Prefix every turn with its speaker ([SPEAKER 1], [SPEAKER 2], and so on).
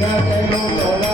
[SPEAKER 1] Allá que no